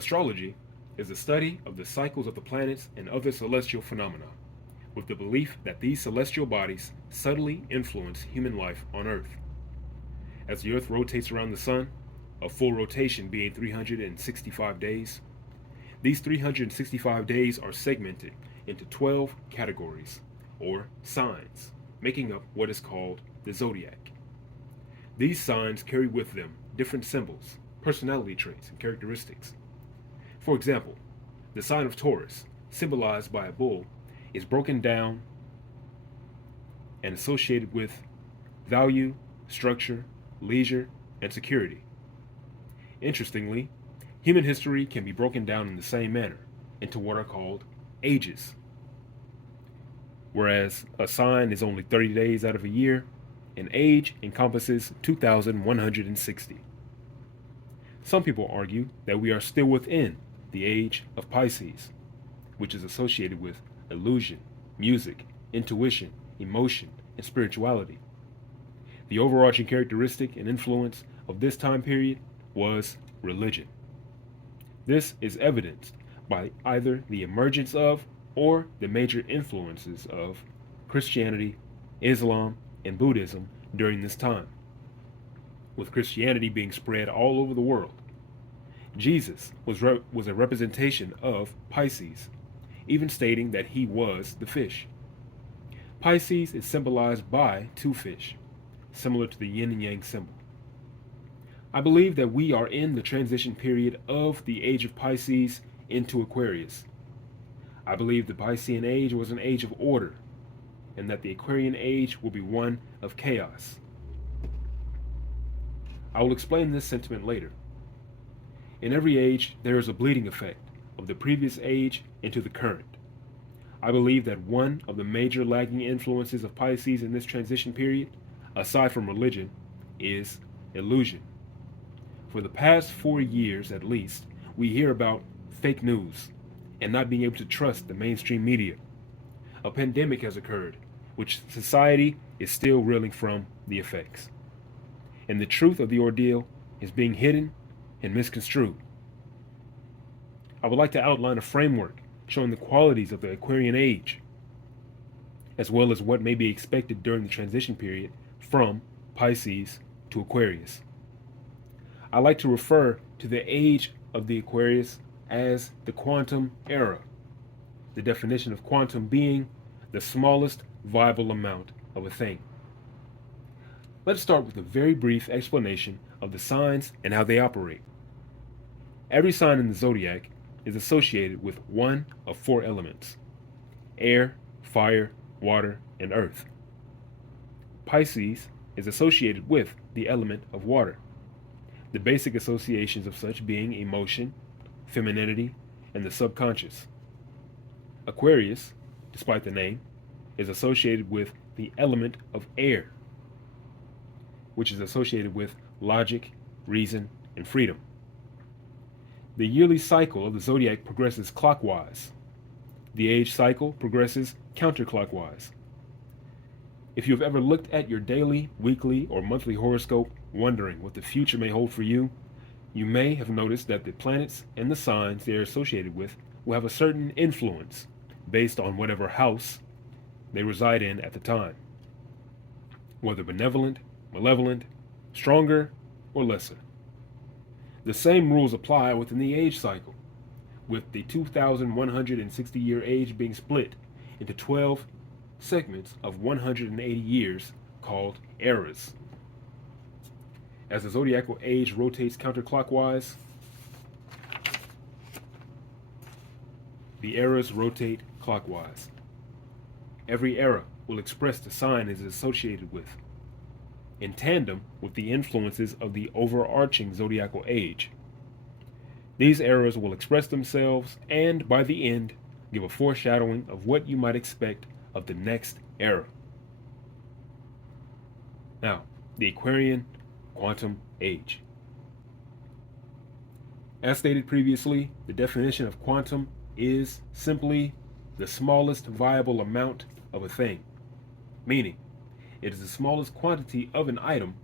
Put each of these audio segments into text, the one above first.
Astrology is the study of the cycles of the planets and other celestial phenomena, with the belief that these celestial bodies subtly influence human life on Earth. As the Earth rotates around the Sun, a full rotation being 365 days, these 365 days are segmented into 12 categories, or signs, making up what is called the zodiac. These signs carry with them different symbols, personality traits, and characteristics. For example, the sign of Taurus, symbolized by a bull, is broken down and associated with value, structure, leisure, and security. Interestingly, human history can be broken down in the same manner into what are called ages. Whereas a sign is only 30 days out of a year, an age encompasses 2,160. Some people argue that we are still within the age of Pisces, which is associated with illusion, music, intuition, emotion, and spirituality. The overarching characteristic and influence of this time period was religion. This is evidenced by either the emergence of or the major influences of Christianity, Islam, and Buddhism during this time, with Christianity being spread all over the world. Jesus was a representation of Pisces, even stating that he was the fish. Pisces is symbolized by two fish, similar to the yin and yang symbol. I believe that we are in the transition period of the age of Pisces into Aquarius. I believe the Piscean age was an age of order, and that the Aquarian age will be one of chaos. I will explain this sentiment later. In every age, there is a bleeding effect of the previous age into the current. I believe that one of the major lagging influences of Pisces in this transition period, aside from religion, is illusion. For the past 4 years at least, we hear about fake news and not being able to trust the mainstream media. A pandemic has occurred, which society is still reeling from the effects. And the truth of the ordeal is being hidden and misconstrued. I would like to outline a framework showing the qualities of the Aquarian age, as well as what may be expected during the transition period from Pisces to Aquarius. I like to refer to the age of the Aquarius as the quantum era, the definition of quantum being the smallest viable amount of a thing. Let's start with a very brief explanation of the signs and how they operate. Every sign in the zodiac is associated with one of 4 elements: air, fire, water, and earth. Pisces is associated with the element of water, the basic associations of such being emotion, femininity, and the subconscious. Aquarius, despite the name, is associated with the element of air, which is associated with logic, reason, and freedom. The yearly cycle of the zodiac progresses clockwise. The age cycle progresses counterclockwise. If you have ever looked at your daily, weekly, or monthly horoscope, wondering what the future may hold for you, you may have noticed that the planets and the signs they are associated with will have a certain influence based on whatever house they reside in at the time, whether benevolent, malevolent, stronger, or lesser. The same rules apply within the age cycle, with the 2,160-year age being split into 12 segments of 180 years called eras. As the zodiacal age rotates counterclockwise, the eras rotate clockwise. Every era will express the sign it is associated with, in tandem with the influences of the overarching zodiacal age. These eras will express themselves and, by the end, give a foreshadowing of what you might expect of the next era. Now, the Aquarian quantum age. As stated previously, the definition of quantum is simply the smallest viable amount of a thing, meaning it is the smallest quantity of an item,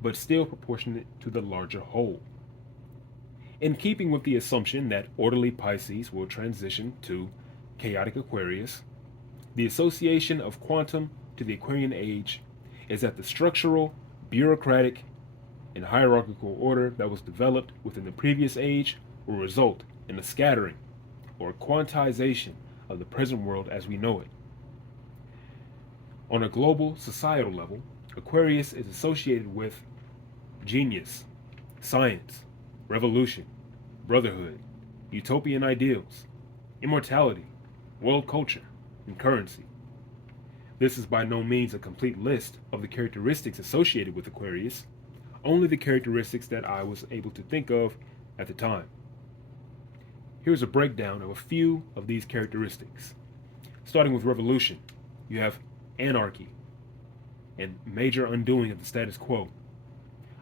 but still proportionate to the larger whole. In keeping with the assumption that orderly Pisces will transition to chaotic Aquarius, the association of quantum to the Aquarian age is that the structural, bureaucratic, and hierarchical order that was developed within the previous age will result in a scattering or quantization of the present world as we know it. On a global societal level, Aquarius is associated with genius, science, revolution, brotherhood, utopian ideals, immortality, world culture, and currency. This is by no means a complete list of the characteristics associated with Aquarius, only the characteristics that I was able to think of at the time. Here's a breakdown of a few of these characteristics. Starting with revolution, you have anarchy and major undoing of the status quo.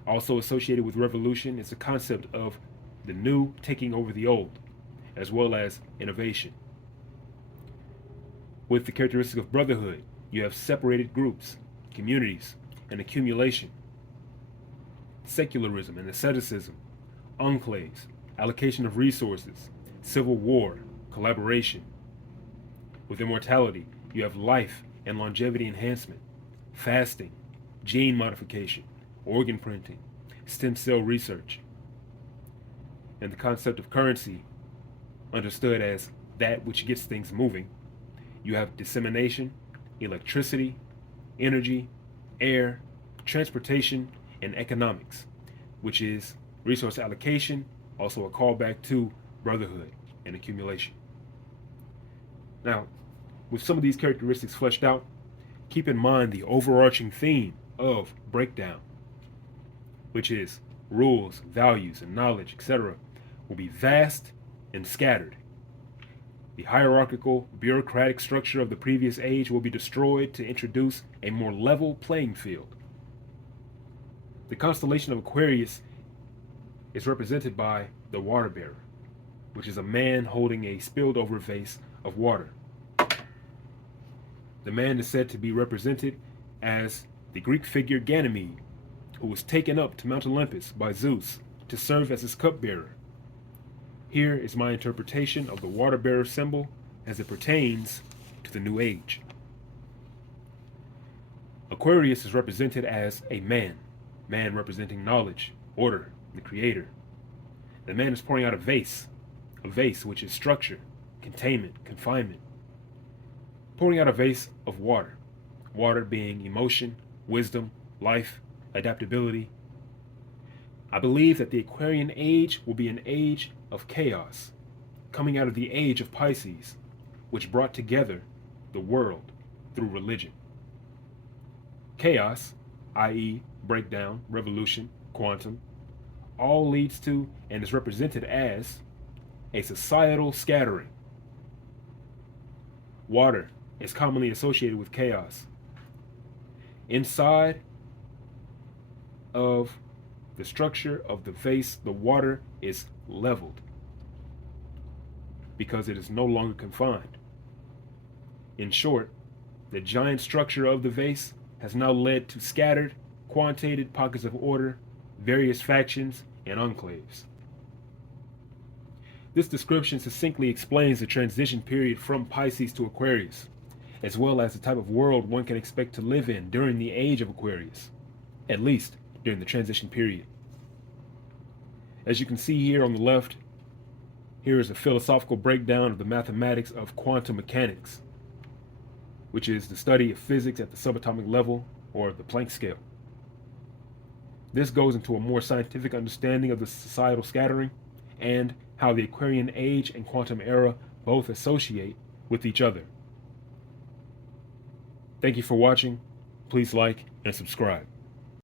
Also associated with revolution is the concept of the new taking over the old, as well as innovation. With the characteristic of brotherhood, you have separated groups, communities, and accumulation. Secularism and asceticism, enclaves, allocation of resources, civil war, collaboration. With immortality, you have life and longevity enhancement, fasting, gene modification, organ printing, stem cell research. And the concept of currency, understood as that which gets things moving, you have dissemination, electricity, energy, air, transportation, and economics, which is resource allocation, also a callback to brotherhood and accumulation. Now, with some of these characteristics fleshed out, keep in mind the overarching theme of breakdown, which is rules, values, and knowledge, etc., will be vast and scattered. The hierarchical, bureaucratic structure of the previous age will be destroyed to introduce a more level playing field. The constellation of Aquarius is represented by the water bearer, which is a man holding a spilled over vase of water. The man is said to be represented as the Greek figure Ganymede, who was taken up to Mount Olympus by Zeus to serve as his cupbearer. Here is my interpretation of the water bearer symbol as it pertains to the new age. Aquarius is represented as a man representing knowledge, order, the creator. The man is pouring out a vase which is structure, containment, confinement. Pouring out a vase of water, water being emotion, wisdom, life, adaptability. I believe that the Aquarian age will be an age of chaos, coming out of the age of Pisces, which brought together the world through religion. Chaos, i.e., breakdown, revolution, quantum, all leads to and is represented as a societal scattering. Water is commonly associated with chaos. Inside of the structure of the vase, the water is leveled because it is no longer confined. In short, the giant structure of the vase has now led to scattered, quantitated pockets of order, various factions, and enclaves. This description succinctly explains the transition period from Pisces to Aquarius, as well as the type of world one can expect to live in during the age of Aquarius, at least during the transition period. As you can see here on the left, here is a philosophical breakdown of the mathematics of quantum mechanics, which is the study of physics at the subatomic level, or the Planck scale. This goes into a more scientific understanding of the societal scattering and how the Aquarian age and quantum era both associate with each other. Thank you for watching. Please like and subscribe.